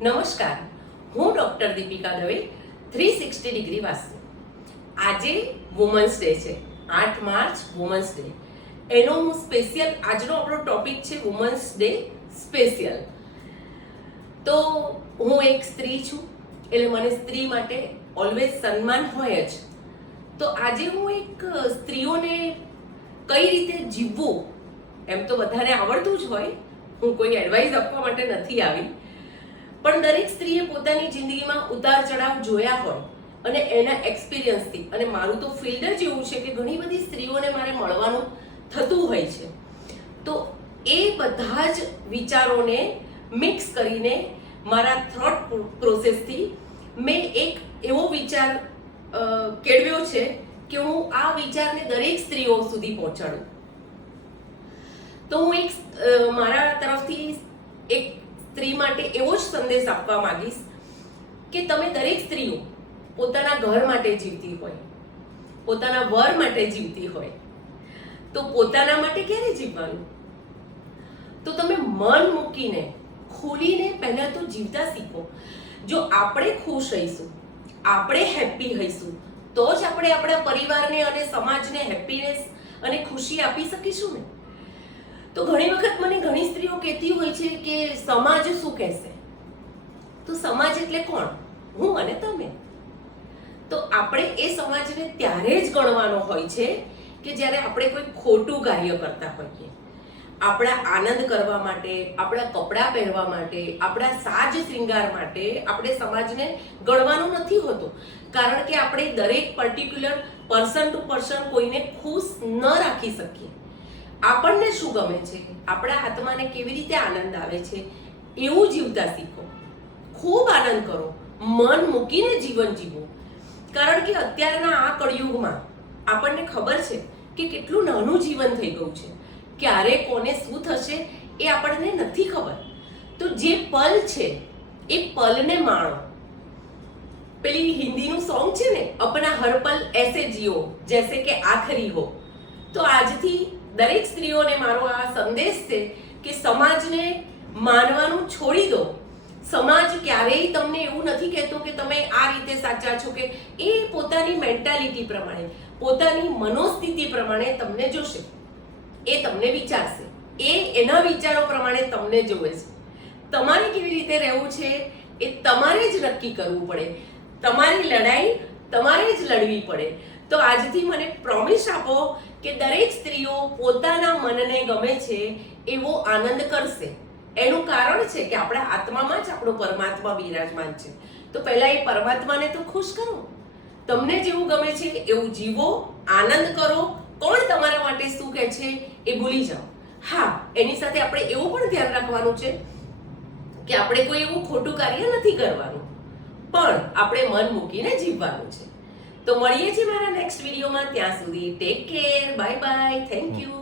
નમસ્કાર, હું doctor Deepika Dave 360 degree vastu. આજે વુમન્સ ડે છે, 8 માર્ચ વુમન્સ ડે. એનો હું સ્પેશિયલ આજનો આપણો ટોપિક છે વુમન્સ ડે સ્પેશિયલ. તો હું એક સ્ત્રી છું, એટલે મને સ્ત્રી માટે ઓલવેઝ સન્માન હોય જ. તો આજે હું એક સ્ત્રીઓને કઈ રીતે જીવવું, એમ તો બધાને આવડતું જ હોય, હું કોઈ એડવાઇસ આપવા માટે નથી આવી, પણ દરેક સ્ત્રીએ પોતાની જિંદગીમાં ઉતાર ચઢાવ જોયા હોય અને એના એક્સપિરિયન્સથી, અને મારું તો ફિલ્ડ જ એવું છે કે ઘણી બધી સ્ત્રીઓને મારે મળવાનું થતું હોય છે. તો એ બધા જ વિચારોને મિક્સ કરીને મારા થોટ પ્રોસેસથી મેં એક એવો વિચાર કેળવ્યો છે કે હું આ વિચારને દરેક સ્ત્રીઓ સુધી પહોંચાડું. તો હું એક મારા તરફથી એક સ્ત્રી માટે એવો જ સંદેશ આપવા માંગીશ કે તમે દરેક સ્ત્રીઓ પોતાના ઘર માટે જીવતી હોય, પોતાના વર માટે જીવતી હોય, તો પોતાના માટે ક્યારે જીવવાનું? તો તમે મન મૂકીને ખુલીને પહેલા તો જીવતા શીખો. જો આપણે ખુશ રહીશું, આપણે હેપી રહીશું, તો જ આપણે આપણા પરિવારને અને સમાજને હેપીનેસ અને ખુશી આપી શકીશું ને. તો ઘણી વખત મને ઘણી સ્ત્રીઓ કહેતી હોય છે કે સમાજ શું કહેશે. તો સમાજ એટલે કોણ? હું અને તમે. તો આપણે એ સમાજને ત્યારે જ ગણવાનો હોય છે કે જ્યારે આપણે કોઈ ખોટું કાર્ય કરતા હોઈએ. આપણા આનંદ કરવા માટે, આપણા કપડાં પહેરવા માટે, આપણા સાજ શૃંગાર માટે આપણે સમાજને ગણવાનું નથી હોતું. કારણ કે આપણે દરેક પર્ટિક્યુલર પર્સન ટુ પર્સન કોઈને ખુશ ન રાખી શકીએ. આપણને શું ગમે છે, આપણા આત્માને કેવી રીતે આનંદ આવે છે, એવું જીવતા શીખો. ખૂબ આનંદ કરો, મન મૂકીને જીવન જીવો. કારણ કે અત્યારના આ કળયુગમાં આપણને ખબર છે કે કેટલું નાનું જીવન થઈ ગયું છે. ક્યારે કોને શું થશે એ આપણને નથી ખબર. તો જે પલ છે એ પલને માણો. પેલી હિન્દીનું સોંગ છે ને, અપના હર પલ એસે જીઓ જૈસે કે આખરી હો. તો આજથી દરેક સ્ત્રીઓને મારો આ સંદેશ છે કે સમાજને માનવાનું છોડી દો. સમાજ ક્યારેય તમને એવું નથી કહેતો કે તમે આ રીતે સાચા છો, કે એ પોતાની મેન્ટાલિટી પ્રમાણે, પોતાની મનોસ્થિતિ પ્રમાણે તમને જોશે, એ તમને વિચારશે, એ એના વિચારો પ્રમાણે તમને જોવે છે. તમારે કેવી રીતે રહેવું છે એ તમારે જ નક્કી કરવું પડે. તમારી લડાઈ તમારે જ લડવી પડે. તો આજથી મને પ્રોમિસ આપો કે દરેક સ્ત્રીઓ પોતાના મનને ગમે છે એવો આનંદ કરશે. એનું કારણ છે કે આપણા આત્મામાં જ આપણો પરમાત્મા બિરાજમાન છે. તો પહેલા એ પરમાત્માને તો ખુશ કરો. તમને જેવું ગમે છે એવું જીવો, આનંદ કરો. કોણ તમારા માટે શું કહે છે એ ભૂલી જાઓ. હા, એની સાથે આપણે એવું પણ ધ્યાન રાખવાનું છે કે આપણે કોઈ એવું ખોટું કાર્ય નથી કરવાનું, પણ આપણે મન મૂકીને જીવવાનું છે. તો મળીએ છીએ મારા નેક્સ્ટ વિડીયોમાં. ત્યાં સુધી take care, bye bye, thank you.